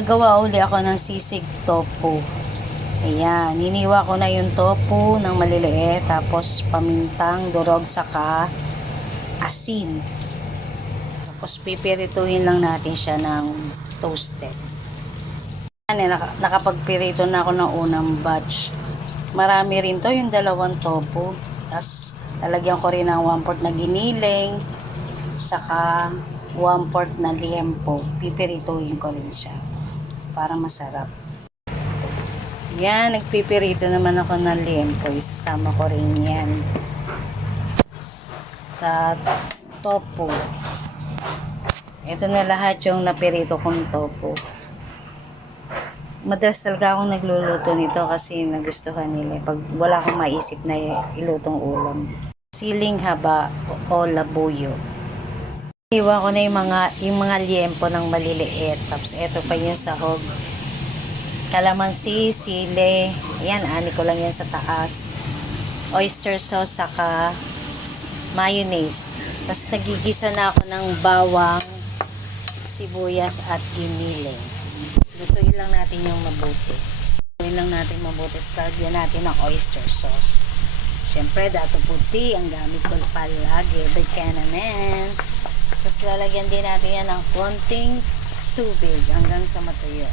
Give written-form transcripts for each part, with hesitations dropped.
Nagawa uli ako ng sisig tofu. Ayan, niniwa ko na yung tofu ng maliliit, tapos pamintang, durog, saka asin. Tapos pipirituhin lang natin siya ng toasted. Ayan, nakapagpirito na ako ng unang batch. Marami rin to, yung dalawang tofu. Tapos lalagyan ko rin ng 1/4 na giniling, saka 1/4 na liempo. Pipirituhin ko rin siya para masarap. Yan, nagpipirito naman ako ng liempo. Isasama ko rin yan sa tofu. Ito na lahat yung napirito kong tofu. Madalas talaga akong nagluluto nito kasi nagustuhan nila pag wala akong maisip na ilutong ulam. Siling haba o labuyo. Iwan ko na yung mga liempo ng maliliit. Tapos ito pa yung sahog. Kalamansi, sile, ayan, ani ko lang yan sa taas. Oyster sauce, saka mayonnaise. Tapos nagigisa na ako ng bawang, sibuyas at giniling. Lutuin lang natin yung mabuti. Lutuin lang natin mabuti. Lagyan natin ng oyster sauce. Siyempre, dato puti, ang gamit ko palagi. Buchanan. Tapos lalagyan din natin yan ng konting tubig hanggang sa matuyo.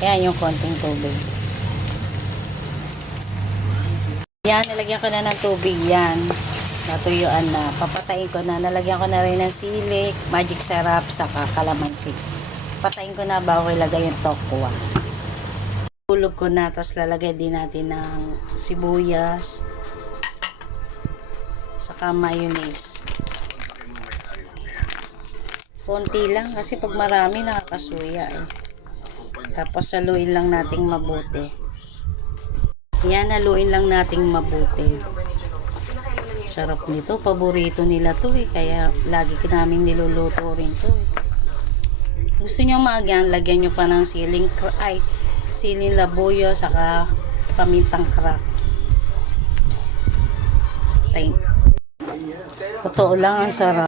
Ayan yung konting tubig. Yan, nilagyan ko na ng tubig yan. Natuyuan na. Papatayin ko na. Nalagyan ko na rin ng sili, magic sarap, saka kalamansi. Patayin ko na bago ilagay yung tokwa. Hulog ko na, tapos lalagay din natin ng sibuyas, saka mayonnaise. Konti lang kasi pag marami nakakasuya eh. Tapos haluin lang nating mabuti. Yan, haluin lang nating mabuti. Sarap nito. Paborito nila to eh. Kaya lagi naming niluluto rin to eh. Gusto nyo maagyan, lagyan nyo pa ng siling labuyo, saka pamintang crack. Totoo lang, ang sarap.